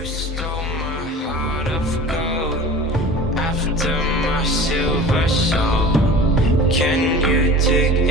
You stole my heart of gold after my silver soul. Can you dig